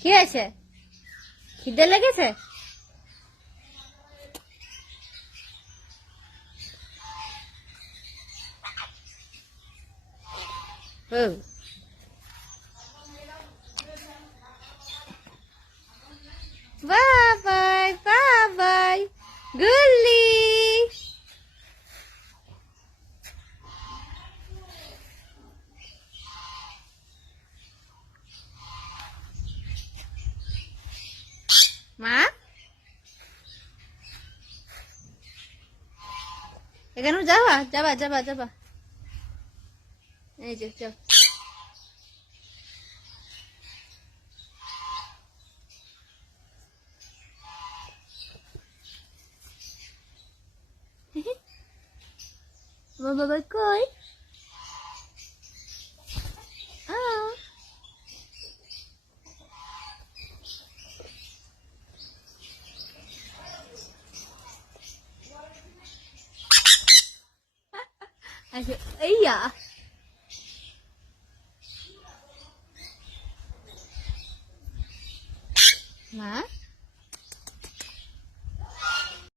কি হয়েছে? খিদে লেগেছে? বাবাই বাবাই গুল্লি। মা এখানে যাবা যাবা যাবা যাবা, এই যে যাও। বাবা কই? আচ্ছা এইয়া মা